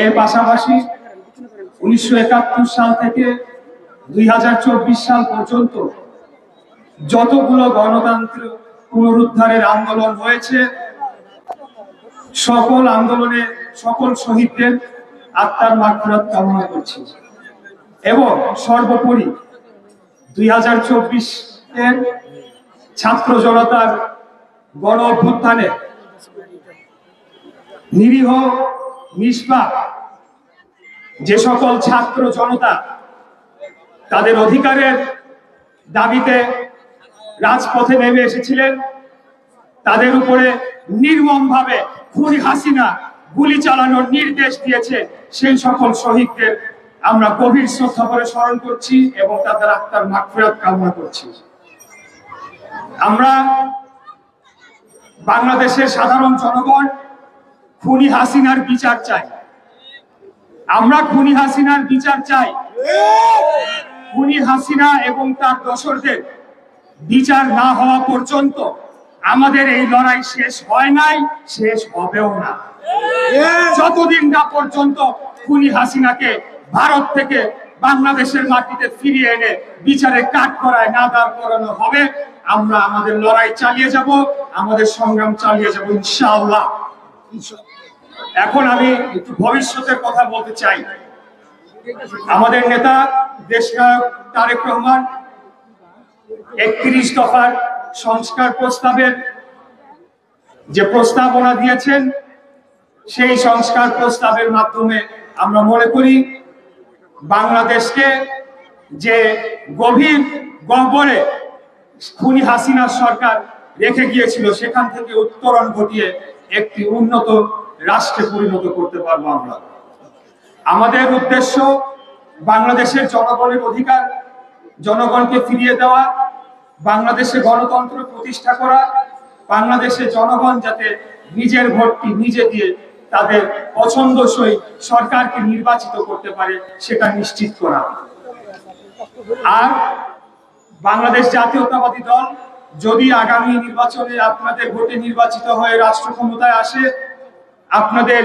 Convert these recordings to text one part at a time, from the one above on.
এর পাশাপাশি 1971 সাল থেকে 2024 সাল পর্যন্ত যতগুলো গণতন্ত্র পুনরুদ্ধারের আন্দোলন হয়েছে, সকল আন্দোলনে সকল শহীদদের আত্মার মাগফিরাত কামনা করছি। এবং সর্বোপরি 2024-এর ছাত্র জনতার গণ অভ্যুত্থানে নিরীহ নিষ্পাপ যে সকল ছাত্র জনতা তাদের অধিকারের দাবিতে রাজপথে নেমে এসেছিলেন, তাদের উপরে নির্মমভাবে খুনি হাসিনা গুলি চালানোর নির্দেশ দিয়েছে, সেই সকল শহীদদের আমরা গভীর শ্রদ্ধা করে স্মরণ করছি এবং তাদের আত্মার মাগফিরাত কামনা করছি। আমরা বাংলাদেশের সাধারণ জনগণ খুনি হাসিনার বিচার চাই। আমরা খুনি হাসিনার বিচার চাই। খুনি হাসিনা এবং তার দোসরদের বিচার না হওয়া পর্যন্ত আমাদের এই লড়াই শেষ হয় নাই, শেষ হবেও না। যতদিন না পর্যন্ত খুনি হাসিনাকে ভারত থেকে বাংলাদেশের মাটিতে ফিরিয়ে এনে বিচারে কাঠগড়ায় না দাঁড় করানো হবে, আমরা আমাদের লড়াই চালিয়ে যাব, আমাদের সংগ্রাম চালিয়ে যাব ইনশাআল্লাহ। এখন আমি একটু ভবিষ্যতের কথা বলতে চাই। আমাদের নেতা দেশনায়ক তারেক রহমান 31 দফার সংস্কার প্রস্তাবের যে প্রস্তাবনা দিয়েছেন, সেই সংস্কার প্রস্তাবের মাধ্যমে আমরা মনে করি বাংলাদেশকে যে গভীর গহ্বরে খুনি হাসিনা সরকার রেখে গিয়েছিল, সেখান থেকে উত্তরণ ঘটিয়ে একটি উন্নত রাষ্ট্রে পরিণত করতে পারবো আমরা। আমাদের উদ্দেশ্য বাংলাদেশের জনগণের অধিকার জনগণকে ফিরিয়ে দেওয়া, বাংলাদেশে গণতন্ত্র প্রতিষ্ঠা করা, বাংলাদেশে জনগণ যাতে নিজের ভোটটি নিজে দিয়ে তাদের পছন্দসই সরকারকে নির্বাচিত করতে পারে সেটা নিশ্চিত করা। আর বাংলাদেশ জাতীয়তাবাদী দল যদি আগামী নির্বাচনে আপনাদের ভোটে নির্বাচিত হয়ে রাষ্ট্র ক্ষমতায় আসে, আপনাদের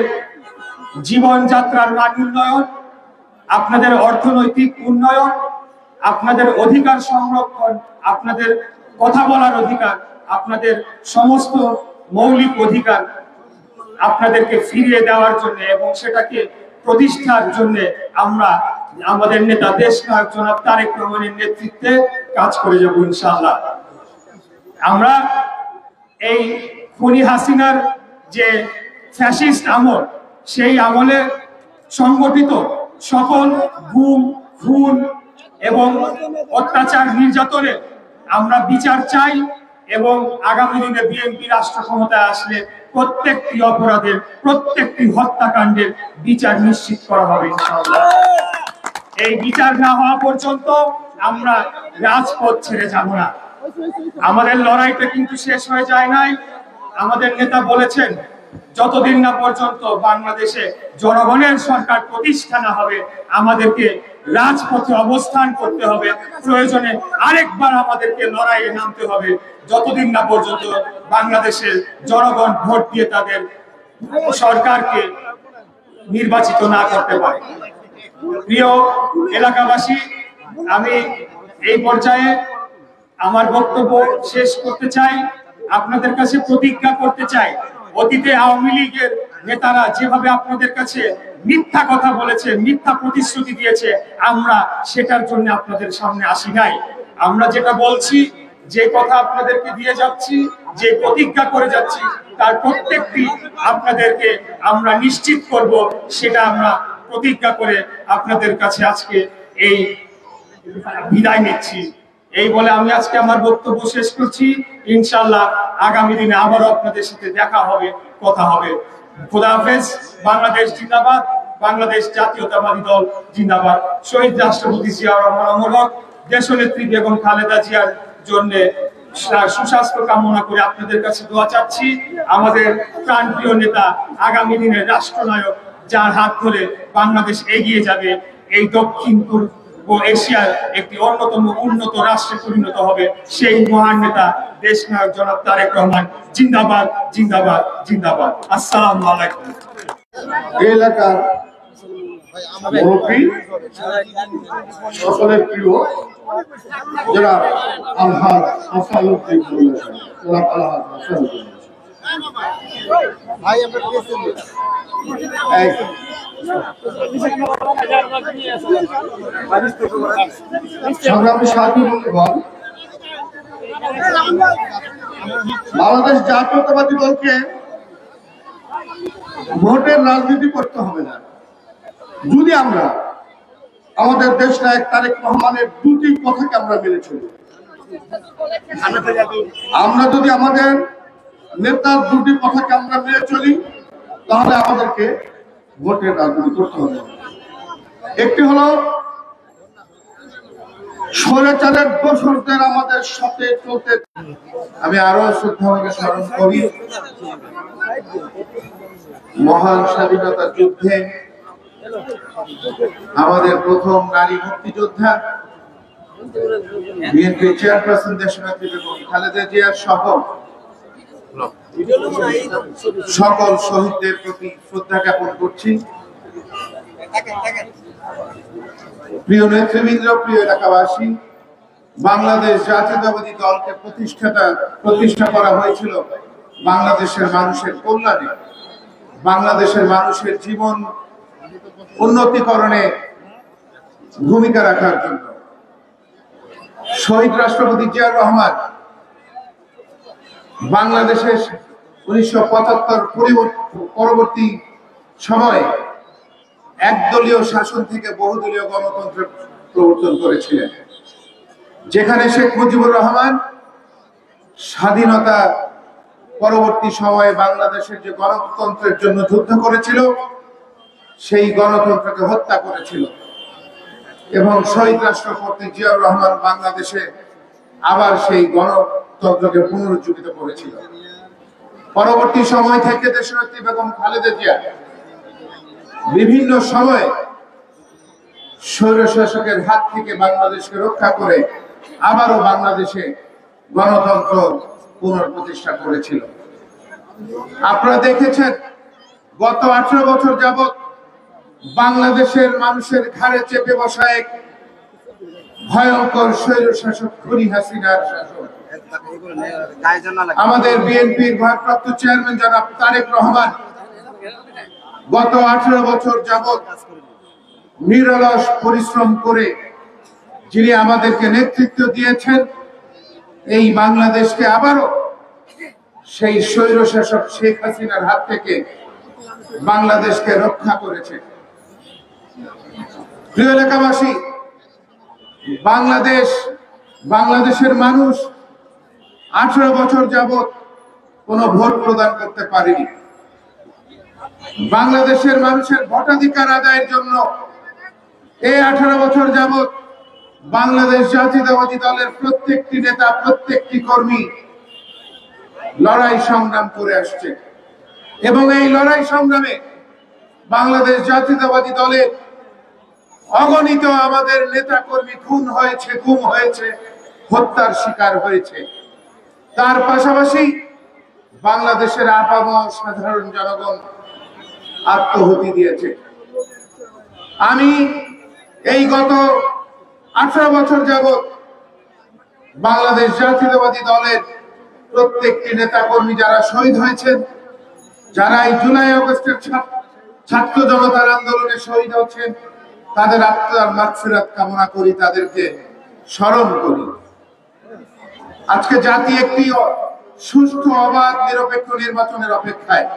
জীবনযাত্রার মান উন্নয়ন, আপনাদের অর্থনৈতিক উন্নয়ন, আপনাদের অধিকার সংরক্ষণ, আপনাদের কথা বলার অধিকার, আপনাদের সমস্ত মৌলিক অধিকার আপনাদেরকে ফিরিয়ে দেওয়ার জন্য এবং সেটাকে প্রতিষ্ঠার জন্য আমরা আমাদের নেতা দেশনায়ক জনাব তারেক রহমানের নেতৃত্বে কাজ করে যাব ইনশাআল্লাহ। আমরা এই খুনি হাসিনার যে ফ্যাসিস্ট আমল, সেই আমলে সংগঠিত সকল গুম, খুন এবং অত্যাচার নির্যাতনের আমরা বিচার চাই এবং আগামী দিনে বিএনপি রাষ্ট্র ক্ষমতায় আসলে প্রত্যেকটি অপরাধের, প্রত্যেকটি হত্যাকাণ্ডের বিচার নিশ্চিত করা হবে ইনশাআল্লাহ। এই বিচার না হওয়া পর্যন্ত আমরা রাজপথ ছেড়ে যাব না। আমাদের লড়াইটা কিন্তু শেষ হয়ে যায় নাই। আমাদের নেতা বলেছেন যতদিন না পর্যন্ত বাংলাদেশে জনগণের সরকার প্রতিষ্ঠা না হবে, আমাদেরকে রাজপথে অবস্থান করতে হবে, প্রয়োজনে আরেকবার আমাদেরকে লড়াইয়ে নামতে হবে, যতদিন না পর্যন্ত বাংলাদেশের জনগণ ভোট দিয়ে তাদের সরকারকে নির্বাচিত না করতে পারে। প্রিয় এলাকাবাসী, আমি এই পর্যায়ে আমার বক্তব্য শেষ করতে চাই। আপনাদের কাছে প্রতিজ্ঞা করতে চাই, অতীতে আওয়ামী লীগের নেতারা যেভাবে আপনাদের কাছে মিথ্যা কথা বলেছে, মিথ্যা প্রতিশ্রুতি দিয়েছে, আমরা সেটার জন্য আপনাদের সামনে আসি নাই। আমরা যেটা বলছি, যে কথা আপনাদেরকে দিয়ে যাচ্ছি, যে প্রতিজ্ঞা করে যাচ্ছি, তার প্রত্যেকটি আপনাদেরকে আমরা নিশ্চিত করব, সেটা আমরা প্রতিজ্ঞা করে আপনাদের কাছে আজকে এই বিদায় নিচ্ছি। এই বলে আমি আজকে আমার বক্তব্য শেষ করছি। ইনশাআল্লাহ আগামী দিনে আবারও আপনাদের সাথে দেখা হবে, কথা হবে। খোদা হাফেজ। বাংলাদেশ জিন্দাবাদ, বাংলাদেশ জাতীয়তাবাদী দল জিন্দাবাদ। শহীদ রাষ্ট্রপতি জিয়াউর রহমান অমর হক। দেশনেত্রী বেগম খালেদা জিয়ার জন্য সুস্বাস্থ্য কামনা করে আপনাদের কাছে দোয়া চাচ্ছি। আমাদের প্রাণপ্রিয় নেতা, আগামী দিনের রাষ্ট্রনায়ক, যার হাত ধরে বাংলাদেশ এগিয়ে যাবে, এই দক্ষিণ পূর্ব এশিয়ার একটি অন্যতম উন্নত রাষ্ট্রে পরিণত হবে, সেই মহান নেতা দেশনায়ক জনাব তারেক রহমান জিন্দাবাদ, জিন্দাবাদ, জিন্দাবাদ। আসসালামু আলাইকুম। এই এলাকার মুরব্বী সকলের প্রিয় যারা আলহাজ হাসানুদ্দিন সংগ্রামী সাথী বন্ধুগণ, বাংলাদেশ জাতীয়তাবাদী দলকে ভোটের রাজনীতি করতে হবে না যদি আমরা আমাদের দেশ নায়ক তারেক রহমানের দুটি কথাকে আমরা মেনে চলি। আমরা যদি আমাদের নেতার দুটি কথাকে আমরা মেনে চলি তাহলে আমাদেরকে ভোটের রাজনীতি করতে হবে। একটি হলো স্বৈরাচারের দোসরদের আমাদের সাথে চলতে। আমি আরো শ্রদ্ধাকে স্মরণ করি মহান স্বাধীনতা যুদ্ধে আমাদের প্রথম নারী মুক্তিযোদ্ধা বিএনপি চেয়ারপারসন দেশনেত্রী বেগম খালেদা জিয়া সহ সকল শহীদদের প্রতি শ্রদ্ধা জ্ঞাপন করছি। প্রিয় নেতৃবৃন্দ, প্রিয় এলাকাবাসী, বাংলাদেশ জাতীয়তাবাদী দলকে প্রতিষ্ঠা করা হয়েছিল বাংলাদেশের মানুষের কল্যাণে, বাংলাদেশের মানুষের জীবন উন্নতিকরণে ভূমিকা রাখার জন্য। শহীদ রাষ্ট্রপতি জিয়াউর রহমান বাংলাদেশের 1975 পরবর্তী সময়ে একদলীয় শাসন থেকে বহুদলীয় গণতন্ত্রের প্রবর্তন করেছিলেন, যেখানে শেখ মুজিবুর রহমান স্বাধীনতা পরবর্তী সময়ে বাংলাদেশের যে গণতন্ত্রের জন্য যুদ্ধ করেছিল সেই গণতন্ত্রকে হত্যা করেছিল এবং শহীদ রাষ্ট্রপতি জিয়াউর রহমান বাংলাদেশে আবার সেই গণতন্ত্রকে পুনরুজ্জীবিত করেছিল। পরবর্তী সময় থেকে দেশনেত্রী বেগম খালেদা জিয়া বিভিন্ন সময়ে স্বৈরশাসকের হাত থেকে বাংলাদেশকে রক্ষা করে আবারও বাংলাদেশে গণতন্ত্র পুনঃপ্রতিষ্ঠা করেছিল। আপনারা দেখেছেন গত 18 বছর যাবৎ বাংলাদেশের মানুষের ঘাড়ে চেপে বসা এক ভয়ঙ্কর স্বৈরশাসক খুনি হাসিনার শাসন। আমাদের বিএনপির ভারপ্রাপ্ত চেয়ারম্যান জনাব তারেক রহমান গত 18 বছর যাবৎ নিরলস পরিশ্রম করে যিনি আমাদেরকে নেতৃত্ব দিয়েছেন, এই বাংলাদেশকে আবারও সেই স্বৈরশাসক শেখ হাসিনার হাত থেকে বাংলাদেশকে রক্ষা করেছে। প্রিয় এলাকাবাসী, বাংলাদেশের মানুষ 18 বছর যাবৎ কোনো ভোট প্রদান করতে পারেনি। বাংলাদেশের মানুষের ভোটাধিকার আদায়ের জন্য এই 18 বছর যাবৎ বাংলাদেশ জাতীয়তাবাদী দলের প্রত্যেকটি নেতা, প্রত্যেকটি কর্মী লড়াই সংগ্রাম করে আসছে এবং এই লড়াই সংগ্রামে বাংলাদেশ জাতীয়তাবাদী দলের অগণিত আমাদের নেতা কর্মী খুন হয়েছে, গুম হয়েছে, হত্যার শিকার হয়েছে। তার পাশাপাশি বাংলাদেশের আপামর সাধারণ জনগণ আত্মহতি দিয়েছে। আমি এই গত 18 বছর যাবৎ বাংলাদেশ জাতীয়তাবাদী দলের প্রত্যেকটি নেতা কর্মী যারা শহীদ হয়েছেন, যারা এই জুলাই আগস্টের ছাত্র জনতার আন্দোলনে শহীদ হচ্ছেন, তাদের আত্মার মাগফিরাত কামনা করি, তাদেরকে স্মরণ করি। আজকে জাতি একটি সুষ্ঠু, অবাধ, নিরপেক্ষ নির্বাচনের অপেক্ষায়।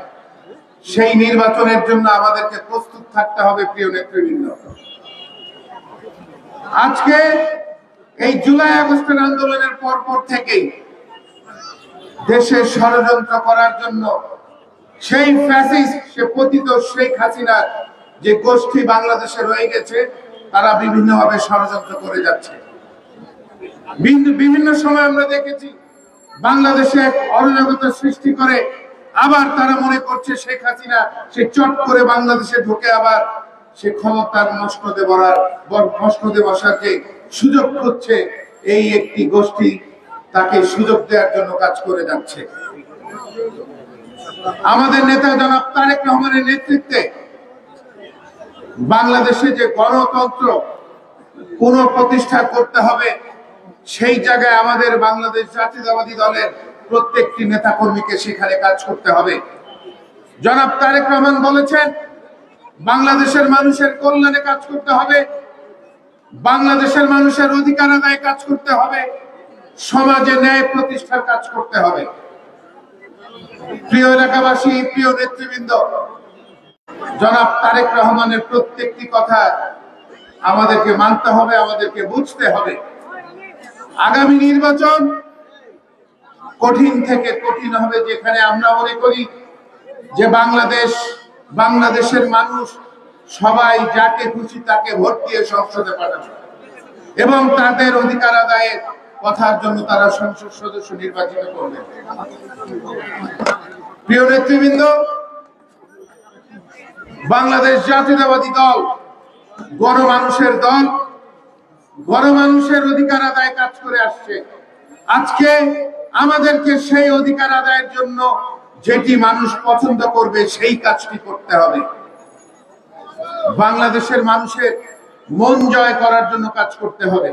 সেই নির্বাচনের জন্য আমাদেরকে প্রস্তুত থাকতে হবে। প্রিয় নেতৃবৃন্দ, আজকে এই জুলাই আগস্টের আন্দোলনের পরপর থেকেই দেশে ষড়যন্ত্র করার জন্য সেই ফ্যাসিস্ট, সে পতিত শেখ হাসিনার যে গোষ্ঠী বাংলাদেশে রয়ে গেছে, তারা বিভিন্নভাবে ষড়যন্ত্র করে যাচ্ছে। বিভিন্ন সময় আমরা দেখেছি বাংলাদেশে এক অরাজকতা সৃষ্টি করে আবার তারা মনে করছে শেখ হাসিনা সে চট করে বাংলাদেশে ঢুকে আবার সে ক্ষমতার মসনদে বসাকে সুযোগ খুঁজছে। এই একটি গোষ্ঠী তাকে সুযোগ দেওয়ার জন্য কাজ করে যাচ্ছে। আমাদের নেতা জনাব তারেক রহমানের নেতৃত্বে বাংলাদেশে যে গণতন্ত্র পুনঃপ্রতিষ্ঠা করতে হবে, সেই জায়গায় আমাদের বাংলাদেশ জাতীয়তাবাদী দলের প্রত্যেকটি নেতাকর্মীকে সেখানে কাজ করতে হবে। জনাব তারেক রহমান বলেছেন বাংলাদেশের মানুষের কল্যাণে কাজ করতে হবে, বাংলাদেশের মানুষের অধিকার আদায়ে কাজ করতে হবে, সমাজে ন্যায় প্রতিষ্ঠার কাজ করতে হবে। প্রিয় এলাকাবাসী, প্রিয় নেতৃবৃন্দ, জনাব তারেক রহমানের প্রত্যেকটি কথা আমাদেরকে মানতে হবে, আমাদেরকে বুঝতে হবে। আগামী নির্বাচন কঠিন থেকে কঠিন হবে, যেখানে আমরা মনে করি যে বাংলাদেশের মানুষ সবাই যাকে খুশি তাকে ভোট দিয়ে সংসদে পাঠাবে এবং তাদের অধিকার আদায়ের কথার জন্য তারা সংসদ সদস্য নির্বাচিত করবে। প্রিয় নেতৃবৃন্দ, বাংলাদেশ জাতীয়তাবাদী দল গণমানুষের দল, গণমানুষের অধিকার আদায়ে কাজ করে আসছে। আজকে আমাদেরকে সেই অধিকার আদায়ের জন্য যেটি মানুষ পছন্দ করবে সেই কাজটি করতে হবে। বাংলাদেশের মানুষের মন জয় করার জন্য কাজ করতে হবে।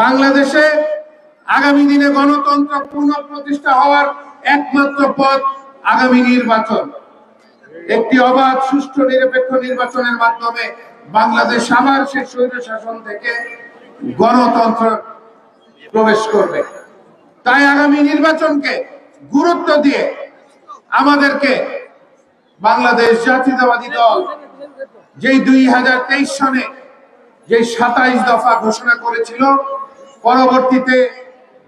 বাংলাদেশে আগামী দিনে গণতন্ত্র পুনঃপ্রতিষ্ঠা হওয়ার একমাত্র পথ আগামী নির্বাচন। একটি অবাধ, সুষ্ঠু, নিরপেক্ষ নির্বাচনের মাধ্যমে বাংলাদেশ আবার সেই স্বৈরশাসন থেকে গণতন্ত্র প্রবেশ করবে। তাই আগামী নির্বাচনকে গুরুত্ব দিয়ে আমাদেরকে বাংলাদেশ জাতীয়তাবাদী দল যেই 2023 সনে যে 27 দফা ঘোষণা করেছিল, পরবর্তীতে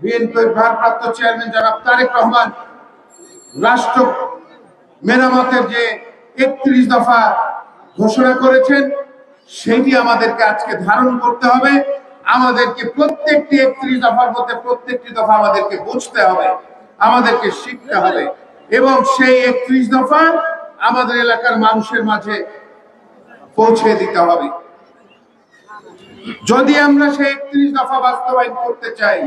বিএনপির ভারপ্রাপ্ত চেয়ারম্যান জনাব তারেক রহমান রাষ্ট্র মেরামতের যে 31 দফা ঘোষণা করেছেন, সেটি আমাদেরকে আজকে ধারণ করতে হবে। আমাদেরকে প্রত্যেকটি 31 দফার মধ্যে প্রত্যেকটি দফা আমাদেরকে বুঝতে হবে, আমাদেরকে শিখতে হবে এবং সেই 31 দফা আমাদের এলাকার মানুষের মাঝে পৌঁছে দিতে হবে। যদি আমরা সেই 31 দফা বাস্তবায়ন করতে চাই,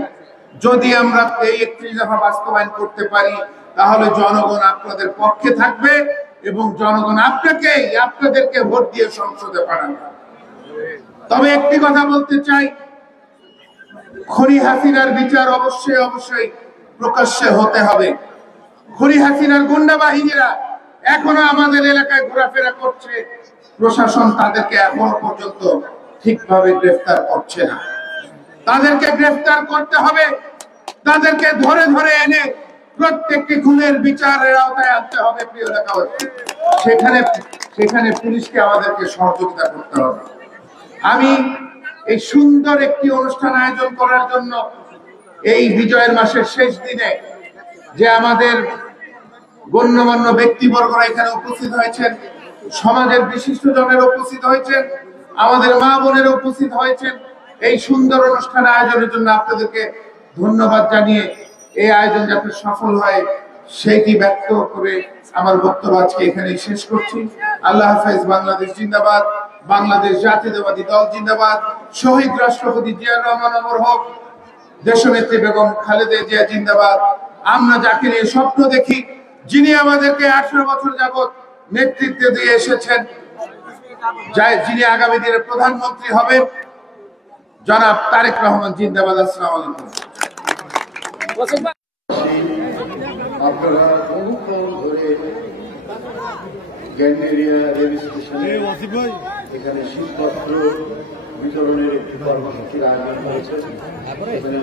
যদি আমরা এই 31 দফা বাস্তবায়ন করতে পারি, তাহলে জনগণ আপনাদের পক্ষে থাকবে এবং জনগণ আপনাদেরকে ভোট দিয়ে সংসদে পাঠাবে। তবে একটি কথা বলতে চাই, খনি হাসিনার বিচার অবশ্যই প্রকাশ্যে হতে হবে। খনি হাসিনার গুন্ডা বাহিনীরা এখনো আমাদের এলাকায় ঘোরাফেরা করছে, প্রশাসন তাদেরকে এখনো পর্যন্ত ঠিকভাবে গ্রেফতার করছে না। তাদেরকে গ্রেফতার করতে হবে, তাদেরকে ধরে ধরে এনে প্রত্যেকটি খুনের বিচারের আওতায় আনতে হবে। প্রিয় এলাকাবাসী, সেখানে পুলিশকে আমাদেরকে সহযোগিতা করতে হবে। আমি এই সুন্দর একটি অনুষ্ঠান আয়োজন করার জন্য এই বিজয়ের মাসের শেষ দিনে যে আমাদের গণ্যমান্য ব্যক্তিবর্গরা এখানে উপস্থিত হয়েছেন, সমাজের বিশিষ্ট জনের উপস্থিত হয়েছেন, আমাদের মা বোনের উপস্থিত হয়েছেন, এই সুন্দর অনুষ্ঠান আয়োজনের জন্য আপনাদেরকে ধন্যবাদ জানিয়ে এই আয়োজন যাতে সফল হয় সেইটি ব্যক্ত করে আমার বক্তব্য আজকে এখানেই শেষ করছি। আল্লাহ হাফেজ। বাংলাদেশ জিন্দাবাদ, বাংলাদেশ জাতীয়তাবাদী দল জিন্দাবাদ, শহীদ রাষ্ট্রপতি জিয়াউর রহমান অমর হোক, দেশনেত্রী বেগম খালেদা জিয়া জিন্দাবাদ। আমরা যাকে নিয়ে স্বপ্ন দেখি, যিনি আমাদেরকে 18 বছর যাবৎ নেতৃত্ব দিয়ে এসেছেন, যিনি আগামী দিনে প্রধানমন্ত্রী হবেন, জনাব তারেক রহমান জিন্দাবাদ। আসসালামু আলাইকুম। আপনারা বহুক্ষণ ধরে গ্যান্ডেরিয়া রেল স্টেশনে এখানে শীতবস্ত্র বিতরণের একটি কর্মসূচির আয়োজন করেছেন। এখানে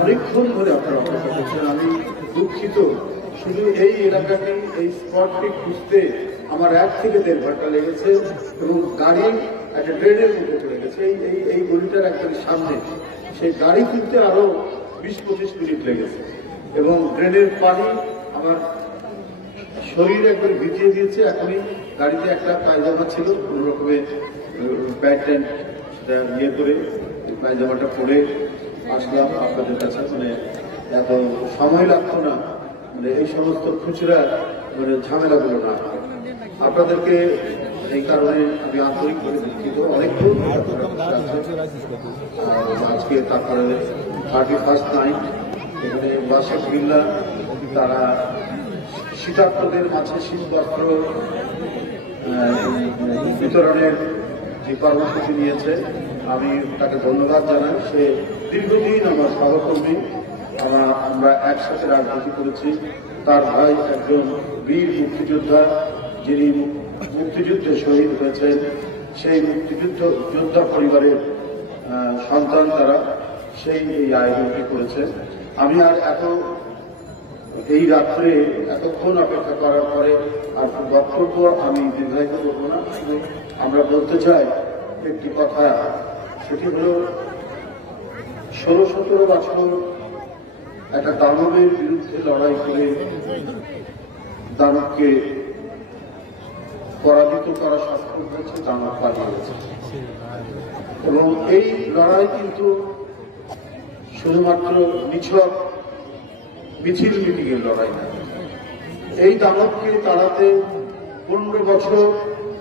অনেকক্ষণ ধরে আপনারা অপেক্ষা করছেন। আমি দুঃখিত, শুধু এই এলাকাটি, এই স্পটটি খুঁজতে আমার 1 থেকে 1.5 ঘন্টা লেগেছে এবং গাড়ি একটা ট্রেনের মধ্যে চলে গেছে। এই গলিটার একদম সামনে, সেই গাড়ি কিনতে আরো 20-25 মিনিট লেগেছে এবং ড্রেনের পানি আমার শরীর একবার ভিজিয়ে দিয়েছে। এখনই গাড়িতে একটা পায়জামা ছিল, কোন রকমের প্যান্ট সেটা ইয়ে করে পায়জামাটা পরে আসলাম আপনাদের কাছে। মানে এত সময় লাগতো না, মানে এই সমস্ত খুচরা ঝামেলাগুলো না হয়। আপনাদেরকে এই কারণে আমি আন্তরিকভাবে দুঃখিত। অনেকক্ষণ আজকে তারপরে 31st নাইট এখানে বাসিক বিল্লা তারা শীতার্তদের মাঝে শীতবস্ত্র বিতরণের যে কর্মসূচি নিয়েছে, আমি তাকে ধন্যবাদ জানাই। সে দীর্ঘদিন আমার সহকর্মী, আমরা একসাথে রাজনীতি করেছি। তার ভাই একজন বীর মুক্তিযোদ্ধা, যিনি মুক্তিযুদ্ধে শহীদ হয়েছেন। সেই যোদ্ধা পরিবারের সন্তান তারা, সেই এই আয়োজনটি করেছে। আমি আর এই রাত্রে এতক্ষণ অপেক্ষা করার পরে আর বক্তব্য আমি দীর্ঘায়িত করবো না। আমরা বলতে চাই একটি কথা, সেটি হল 16-17 বছর একটা দানবের বিরুদ্ধে লড়াই করে দানবকে পরাজিত করা সক্ষম হয়েছে, দানব পালিয়েছে। এবং এই লড়াই কিন্তু শুধুমাত্র নিছক মিছিল মিটিংয়ের লড়াই না। এই দানবকে তাড়াতে 15 বছর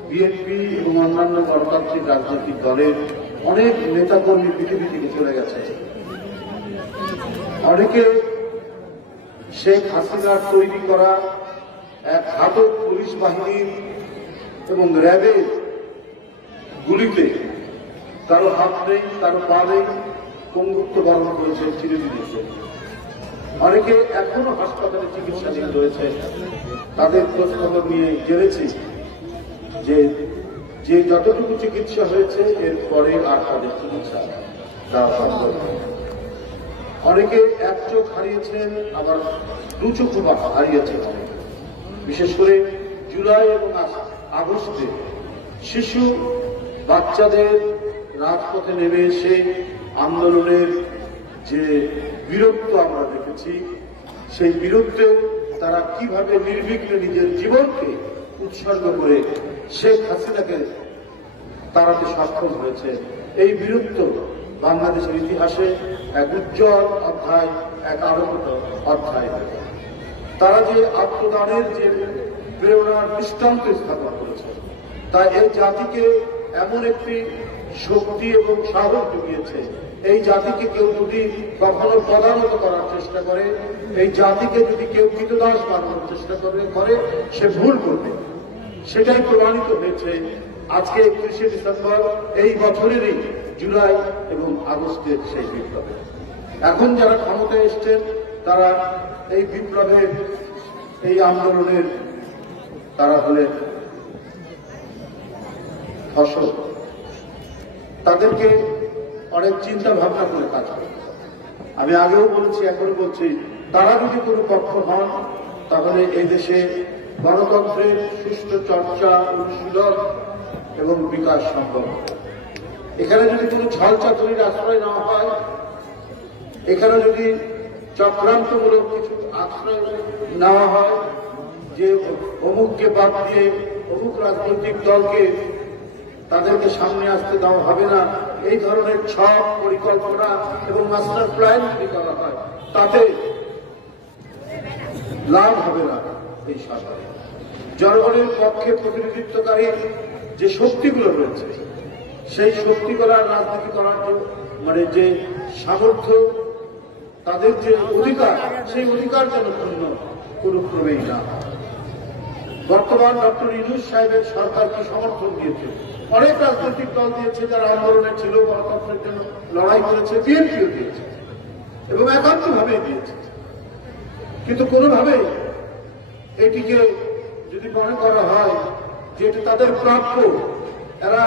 বিএনপি এবং অন্যান্য গণতান্ত্রিক রাজনৈতিক দলের অনেক নেতাকর্মী পৃথিবী থেকে চলে গেছে। অনেকে শেখ হাসিনার তৈরি করা এক ঘাতক পুলিশ বাহিনীর এবং র্যাবের গুলিতে কারো হাত নেই, কারো পা নেই, পঙ্গুত্ব বরণ করেছে চিরদিনের জন্য। অনেকে এখনো হাসপাতালে চিকিৎসাধীন রয়েছে। তাদের খোঁজখবর নিয়ে জেনেছি যে যতটুকু চিকিৎসা হয়েছে এরপরে আর তাদের চিকিৎসা দেওয়া সম্ভব নয়। অনেকে এক চোখ হারিয়েছেন, আবার 2 চোখ হারিয়েছেন। বিশেষ করে জুলাই এবং আগস্টে শিশু বাচ্চাদের রাজপথে নেমে এসে আন্দোলনের যে বীরত্ব আমরা দেখেছি, সেই বীরত্বে তারা কিভাবে নির্বিঘ্নে নিজের জীবনকে উৎসর্গ করে শেখ হাসিনাকে তাড়াতে সক্ষম হয়েছে। এই বীরত্ব বাংলাদেশের ইতিহাসে এক উজ্জ্বল অধ্যায়, এক আলোকিত অধ্যায়। তারা যে আত্মদানের যে প্রেরণার দৃষ্টান্ত স্থাপন করেছে, তা এই জাতিকে এমন একটি শক্তি এবং সাহস জুগিয়েছে। এই জাতিকে কেউ যদি কখনো প্রধানত করার চেষ্টা করে, এই জাতিকে যদি কেউ কৃতদাস বানানোর চেষ্টা করে সে ভুল করবে। সেটাই প্রমাণিত হয়েছে আজকে 31শে ডিসেম্বর এই বছরেরই জুলাই এবং আগস্টের সেই বিপ্লবে। এখন যারা ক্ষমতায় এসছেন তারা এই বিপ্লবের, এই আন্দোলনের তারা হলেন ফসল। তাদেরকে অনেক চিন্তা ভাবনা করে কাজ করতে হবে। আমি আগেও বলেছি, এখনো বলছি, তারা যদি কোনো পক্ষ হন তাহলে এই দেশে গণতন্ত্রের সুষ্ঠু চর্চা, অনুশীলন এবং বিকাশ সম্ভব। এখানে যদি কোনো ছল চাতুরির আশ্রয় নেওয়া হয়, এখানে যদি চক্রান্তমূলক কিছু আশ্রয় নেওয়া হয়, যে অমুককে বাদ দিয়ে অমুক রাজনৈতিক দলকে তাদেরকে সামনে আসতে দেওয়া হবে না, এই ধরনের ছক পরিকল্পনা এবং মাস্টার প্ল্যান যদি করা হয়, তাতে লাভ হবে না। এই সরকার জনগণের পক্ষে প্রতিনিধিত্বকারী যে শক্তিগুলো রয়েছে, সেই শক্তিগুলার রাজনীতি করার যে সামর্থ্য, তাদের যে অধিকার, সেই অধিকার যেন পূর্ণ কোনো ক্রমেই না। বর্তমান ডক্টর ইউনূস সাহেবের সরকারকে সমর্থন দিয়েছে অনেক রাজনৈতিক দল, দিয়েছে যারা আন্দোলনে ছিল, গণতন্ত্রের জন্য লড়াই করেছে, বিএনপিও দিয়েছে এবং একান্তভাবেই দিয়েছে। কিন্তু কোনোভাবেই এটিকে যদি মনে করা হয় যে এটা তাদের প্রাপ্য, এরা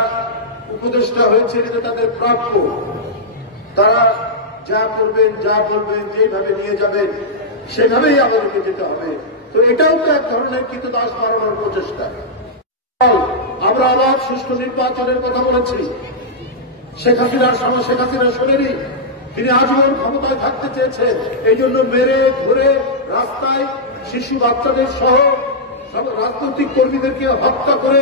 উপদেষ্টা হয়েছে, এটা তাদের প্রাপ্য, তারা যা করবেন, যা বলবেন, যেভাবে নিয়ে যাবেন সেভাবেই আমাদেরকে যেতে হবে, তো এটাও তো এক ধরনের কৃতদাস বাড়ানোর প্রচেষ্টা। আমরা আবার সুষ্ঠু নির্বাচনের কথা বলেছি। শেখ হাসিনার সময় শেখ হাসিনা শোনেনি, তিনি আজীবন ক্ষমতায় থাকতে চেয়েছেন। এই জন্য মেরে ধরে রাস্তায় শিশু বাচ্চাদের সহ রাজনৈতিক কর্মীদেরকে হত্যা করে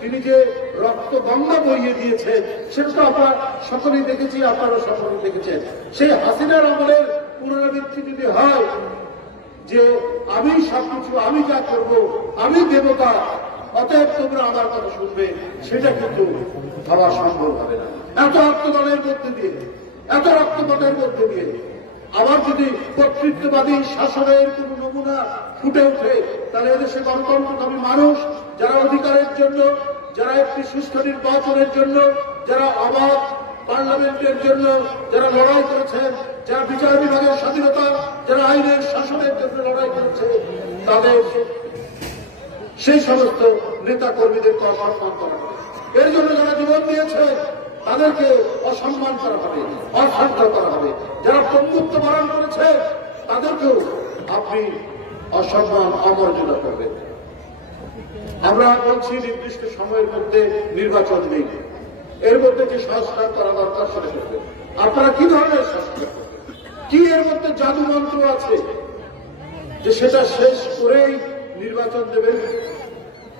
তিনি যে রক্ত গঙ্গা বইয়ে দিয়েছেন, সেটা তো আমরা সকলেই দেখেছি, আপনারা সকলেই দেখেছেন। সেই হাসিনার আমলের পুনরাবৃত্তি যদি হয় যে আমি সবকিছু, আমি যা করব, আমি দেবতা, অতএব তোমরা আমার কথা শুনবে, সেটা কিন্তু হওয়া সম্ভব হবে না। এত আত্মদানের মধ্যে দিয়ে, এত রক্তপাতের মধ্যে দিয়ে আবার যদি কর্তৃত্ববাদী শাসনের কোন নমুনা ফুটে ওঠে, তাহলে এদেশে গণতন্ত্রকামী মানুষ যারা অধিকারের জন্য, যারা একটি সুষ্ঠু নির্বাচনের জন্য, যারা অবাধ পার্লামেন্টের জন্য যারা লড়াই করেছেন, যারা বিচার বিভাগের স্বাধীনতা, যারা আইনের শাসনের জন্য লড়াই করেছে, তাদের সেই সমস্ত নেতা কর্মীদেরকে অসম্মান করা হবে। এর জন্য যারা জীবন দিয়েছে তাদেরকে অসম্মান করা হবে, অশ্রদ্ধা করা হবে। যারা বন্ধুত্ব বরণ করেছে তাদেরকেও আপনি অসম্মান, অমর্যাদা করবেন। আমরা বলছি নির্দিষ্ট সময়ের মধ্যে নির্বাচন নেই, এর মধ্যে যে সংস্কার করা দরকার সেটা করবেন। আপনারা কি ধরনের সংস্কার করবেন? কি এর মধ্যে জাদু মন্ত্র আছে যে সেটা শেষ করেই নির্বাচন দেবেন?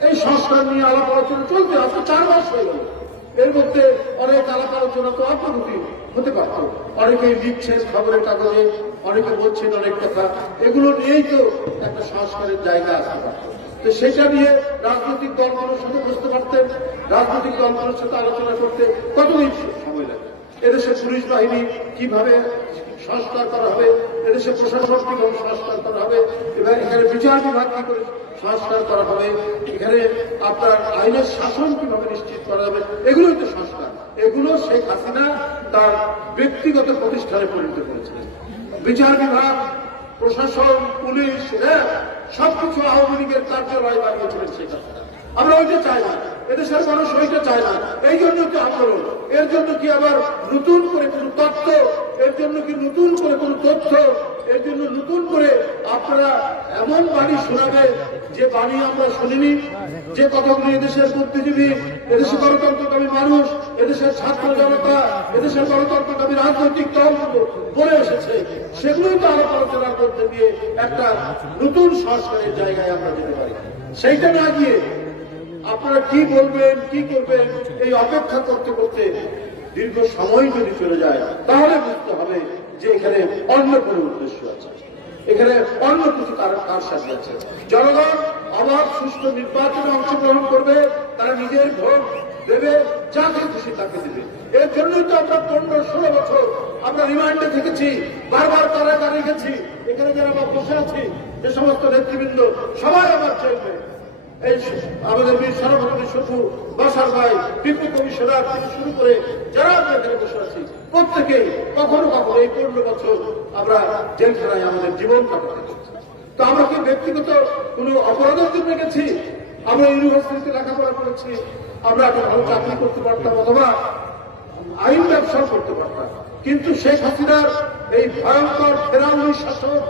এই সংস্কার নিয়ে আলাপ আলোচনা চলতে আজকে 4 মাস হয়ে গেল। এর মধ্যে অনেক আলাপ আলোচনা তো অগ্রগতি হতে পারত। অনেকেই লিখছেন খবরের কাগজে, অনেকে বলছেন অনেক কথা, এগুলো নিয়েই তো একটা সংস্কারের জায়গা আসতে পারত। তো সেটা নিয়ে রাজনৈতিক দলগুলোর সাথে বসতে পারতেন, রাজনৈতিক দলগুলোর সাথে আলোচনা করতে কতদিন সময় লাগে। এদেশের পুলিশ বাহিনী কিভাবে সংস্কার করা হবে, এদেশের প্রশাসন কিভাবে সংস্কার করা হবে, এবার এখানে বিচার বিভাগ কি করে সংস্কার করা হবে, এখানে আপনার আইনের শাসন কিভাবে নিশ্চিত করা হবে, এগুলোই তো সংস্কার। এগুলো শেখ হাসিনা তার ব্যক্তিগত প্রতিষ্ঠানে পরিণত করেছিলেন। বিচার বিভাগ, প্রশাসন, পুলিশ, সবকিছু আওয়ামী লীগের কার্যালয় বানিয়েছিলেন শেখ হাসিনা। আমরা ওইটা চাই না, এদেশের মানুষ ওইটা চায় না। এই জন্য কি আন্দোলন, এর জন্য কি আবার নতুন করে কোন তথ্য, এর জন্য কি নতুন করে কোন তথ্য, এর জন্য নতুন করে আপনারা এমন বাণী শোনাবে যে বাণী আমরা শুনিনি, যে কথাগুলি এদেশের বুদ্ধিজীবী, এদেশের গণতন্ত্রকামী মানুষ, এদেশের ছাত্র জনতা, এদেশের গণতন্ত্রকামী রাজনৈতিক দলগুলো বলে এসেছে, সেগুলোই তো আলাপ আলোচনা করতে গিয়ে একটা নতুন সংস্কারের জায়গায় আমরা যেতে পারি। সেইটা না গিয়ে আপনারা কি বলবেন, কি করবেন, এই অপেক্ষা করতে করতে দীর্ঘ সময় যদি চলে যায়, তাহলে বুঝতে হবে যে এখানে অন্য কোনো উদ্দেশ্য আছে, এখানে অন্য কিছু কার সাথে আছে। জনগণ অবাধ সুষ্ঠু নির্বাচনে অংশগ্রহণ করবে, তারা নিজের ভোট দেবে, যাকে খুশি তাকে দেবে। এর জন্যই তো আমরা 15-16 বছর আমরা রিমান্ডে থেকেছি, বারবার কারাগারে গেছি। এখানে যারা আমরা বসে আছি, যে সমস্ত নেতৃবৃন্দ, সবাই আমার চাইবে। এই আমাদের বীর সর্বপল্লী শত্রু, বাসার ভাই, ডিপ্টি কমিশনার থেকে শুরু করে যারা আমরা এখানে বসে আছি, প্রত্যেকেই কখনো কখনো এই 15 বছর আমরা জেলখানায় আমাদের জীবন কাটাতে। তো আমরা কি ব্যক্তিগত কোন অপরাধের জন্য গেছি? আমরা ইউনিভার্সিটিতে লেখাপড়া করেছি, আমরা একটা ভালো চাকরি করতে পারতাম, অথবা আইন ব্যবসাও করতে পারতাম। কিন্তু শেখ হাসিনার এই ভয়ঙ্কর ফেরাউনি শাসক,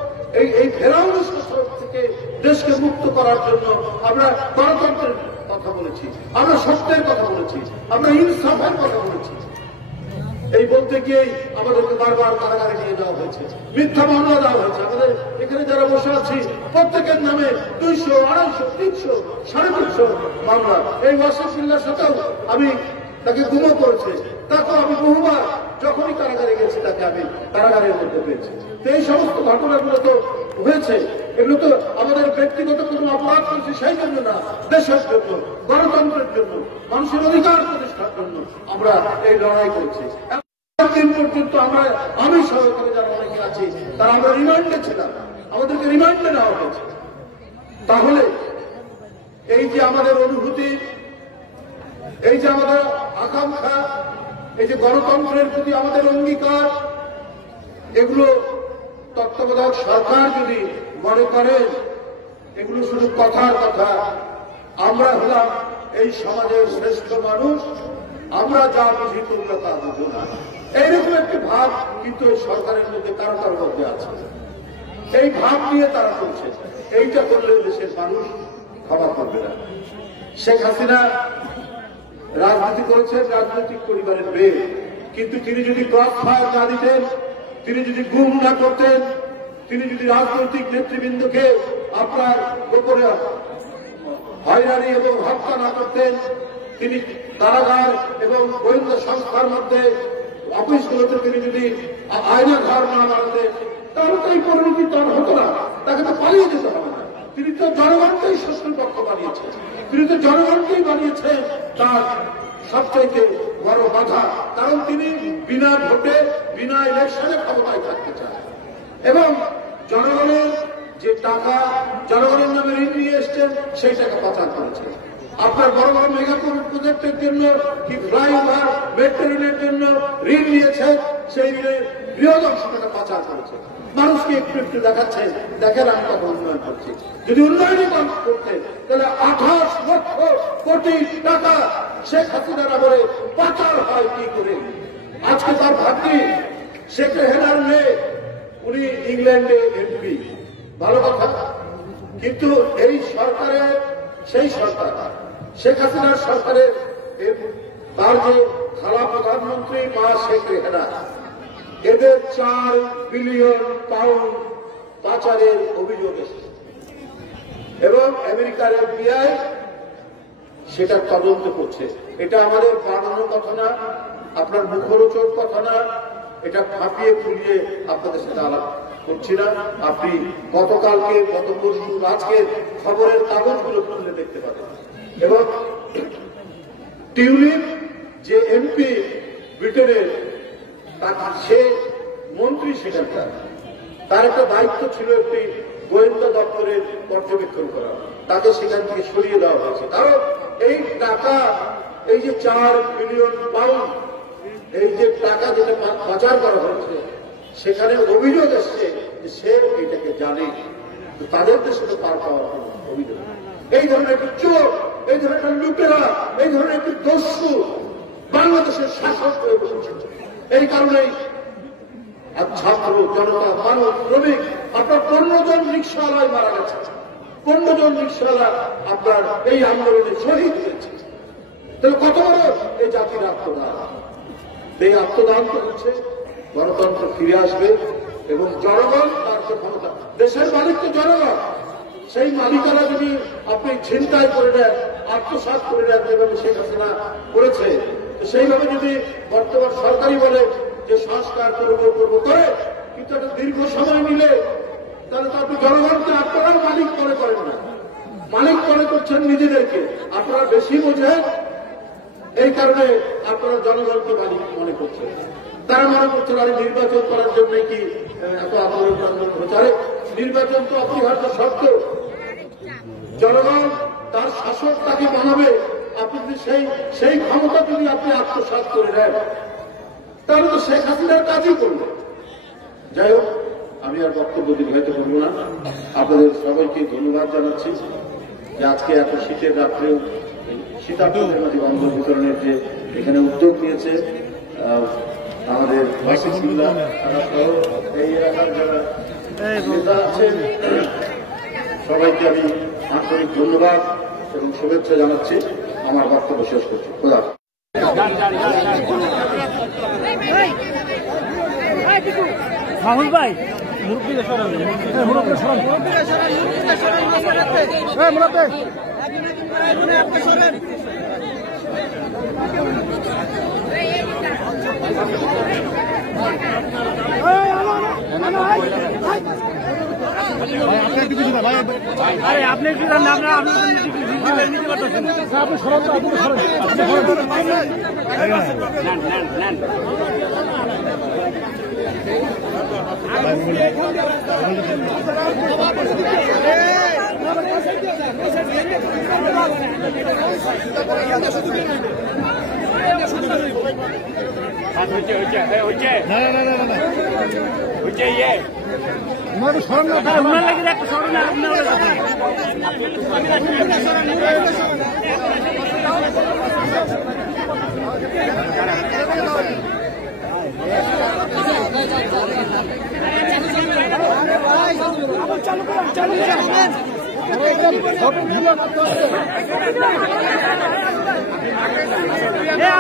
এই ফেরাউনি শাসক থেকে দেশকে মুক্ত করার জন্য আমরা গণতন্ত্রের কথা বলেছি, আমরা সত্যের কথা বলেছি, আমরা ইনসাফের কথা বলেছি। এই বলতে গিয়েই আমাদেরকে বারবার কারাগারে নিয়ে যাওয়া হয়েছে, মিথ্যা মামলা দেওয়া হয়েছে। আমাদের এখানে যারা বসে আছি প্রত্যেকের নামে 200, 250, 300, 350 মামলা। এই ওয়াসিফুল্লাহর সাথেও আমি তাকে গুমও করেছে, তারপর আমি বহুবার যখনই কারাগারে গেছি তাকে আমি কারাগারের মধ্যে পেয়েছি। তো এই সমস্ত ঘটনাগুলো তো হয়েছে, এগুলো তো আমাদের ব্যক্তিগত কোনো অপরাধ করেছে সেই জন্য না, দেশের জন্য, গণতন্ত্রের জন্য, মানুষের অধিকার প্রতিষ্ঠার জন্য আমরা এই লড়াই করছি। দিন পর্যন্ত আমি সরকারে যারা অনেকে আছি তারা আমরা রিমান্ডে ছিলাম, আমাদেরকে রিমান্ডে নেওয়া হয়েছে। তাহলে এই যে আমাদের অনুভূতি, এই যে আমাদের আকাঙ্ক্ষা, এই যে গণতন্ত্রের প্রতি আমাদের অঙ্গীকার, এগুলো তত্ত্বাবধায়ক সরকার যদি মনে করেন এগুলো শুধু কথার কথা, আমরা হলাম এই সমাজের শ্রেষ্ঠ মানুষ, আমরা যা বুঝি তোমরা তা বুঝো না, এইরকম একটি ভাব কিন্তু এই সরকারের মধ্যে কারো কারো মধ্যে আছে। এই ভাব নিয়ে তারা করছে, এইটা করলে দেশের মানুষ ক্ষমা করবে না। শেখ হাসিনা রাজনীতি করেছেন রাজনৈতিক পরিবারের মেয়ে, কিন্তু তিনি যদি ক্রস ফায়ার না দিতেন, তিনি যদি গুম না করতেন, তিনি যদি রাজনৈতিক নেতৃবৃন্দকে আপনার গোপনে হয়রানি এবং হত্যা না করতেন, তিনি কারাগার এবং গোয়েন্দা সংস্থার মধ্যে অফিসগুলোতে তিনি যদি আয়না ঘর না বানাতেন, তাহলে তো এই পরিণতি তার হতো না, তাকে তো পালিয়ে যেতে হবে না। তিনি তো জনগণকেই শত্রুপক্ষ বানিয়েছেন, তিনি তো জনগণকেই বানিয়েছেন তার সবচাইতে বড় বাধা, কারণ তিনি বিনা ভোটে, বিনা ইলেকশনে ক্ষমতায় থাকতে চান। এবং জনগণের যে টাকা জনগণের নামে ঋণ নিয়ে এসছেন সেই টাকা পাচার করেছে। আপনার বড় বড় মেগা প্রজেক্টের জন্য কি ফ্লাইওভার মেট্রো রেলের জন্য ঋণ নিয়েছেন, সেই ঋণের বৃহৎ অংশ টাকা পাচার করেছে। মানুষকে একটু একটু দেখাচ্ছে, দেখেন আমি টাকা উন্নয়ন করছি। যদি উন্নয়নই করতে তাহলে 28 লক্ষ কোটি টাকা শেখ হাসিনার আমলে পাচার হয় কি করে? আজকে তার ভাগ্নি শেখ রেহানার মেয়ে, উনি ইংল্যান্ডে এমপি, ভালো কথা। কিন্তু এই সরকারের, সেই সরকার শেখ হাসিনার সরকারের তার যে খালা প্রধানমন্ত্রী মা শেখ রেহানা, এদের 4 বিলিয়ন পাউন্ড পাচারের অভিযোগ এসেছে এবং আমেরিকার FBI সেটা তদন্ত করছে। এটা আমাদের বানানোর কথা না, আপনার মুখরোচক কথা না, এটা ফাঁপিয়ে ফুলিয়ে আপনাদের সাথে আলাপ করছি না। আপনি গতকালকে, গত পরশু, আজকের খবরের কাগজগুলো খুলে দেখতে পাবেন। এবং টিউলিপ যে এমপি ব্রিটেনের, সে মন্ত্রী সেখানকার, তার একটা দায়িত্ব ছিল একটি গোয়েন্দা দপ্তরের পর্যবেক্ষণ করা, তাকে সেখান থেকে সরিয়ে দেওয়া হয়েছে। কারণ এই টাকা, এই যে 4 বিলিয়ন পাউন্ড, এই যে টাকা যেটা পাচার করা হয়েছে, সেখানে অভিযোগ এসছে যে সে এটাকে জানে, তাদের দেশে তো পার পাওয়ার অভিযোগ। এই ধরনের একটি চোর, এই ধরনের একটা লুটেরা, এই ধরনের একটি দস্যু বাংলাদেশের শাসক হয়ে বসেছে। এই কারণেই ছাত্র, জনতা, মানব, শ্রমিক, আপনার 15 জন রিক্সাওয়ালায় মারা গেছে, 15 জন রিক্সাওয়ালা আপনার এই আন্দোলনে শহীদ হয়েছে। তাহলে কত বড় এই জাতির আত্মদান! এই আত্মদান হচ্ছে গণতন্ত্র ফিরে আসবে এবং জনগণ তার যে ক্ষমতা, দেশের মালিক তো জনগণ, সেই মালিকানা যদি আপনি ছিনতাই করে নেন, আত্মসাৎ করে নেন, যেভাবে শেখ হাসিনা করেছে, সেইভাবে যদি বর্তমান সরকারই বলে যে সংস্কার করবো করে, কিন্তু একটা দীর্ঘ সময় নিলে তাহলে তো আপনি জনগণকে আপনারাও মালিক মনে করেন না, মালিক মনে করছেন নিজেদেরকে, আপনারা বেশি বোঝেন, এই কারণে আপনারা জনগণকে মালিক মনে করছেন। তারা মনে করছেন আর নির্বাচন করার জন্য কি এত আন্দোলন প্রচারে? নির্বাচন তো অপরিহার্য শর্ত। জনগণ তার শাসক তাকে বানাবে, আপনি যদি সেই ক্ষমতা যদি আপনি আত্মসাৎ করে নেন, তাহলে তো শেখ হাসিনার কাজই করবে। যাই হোক, আমি আর বক্তব্য দীর্ঘায়িত করবো না। আপনাদের সবাইকে ধন্যবাদ জানাচ্ছি যে আজকে এত শীতের রাত্রেও শীতার্থদের মাঝে অন্ন বিতরণের যে এখানে উদ্যোগ নিয়েছে আমাদের এই এলাকার যারা নেতা আছেন, সবাইকে আমি আন্তরিক ধন্যবাদ এবং শুভেচ্ছা জানাচ্ছি। আমার বক্তব্য শেষ করছি। খোদা। মাহুল ভাই, আরে আপনি কি জানেন, আপনার আপনি সরব,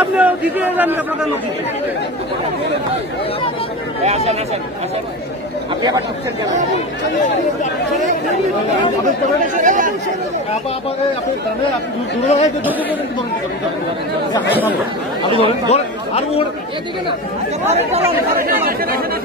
আপনি দ্বিতীয় যান প্রধানমন্ত্রী, আপনি আবার ঢুকছেন কেন? আপনি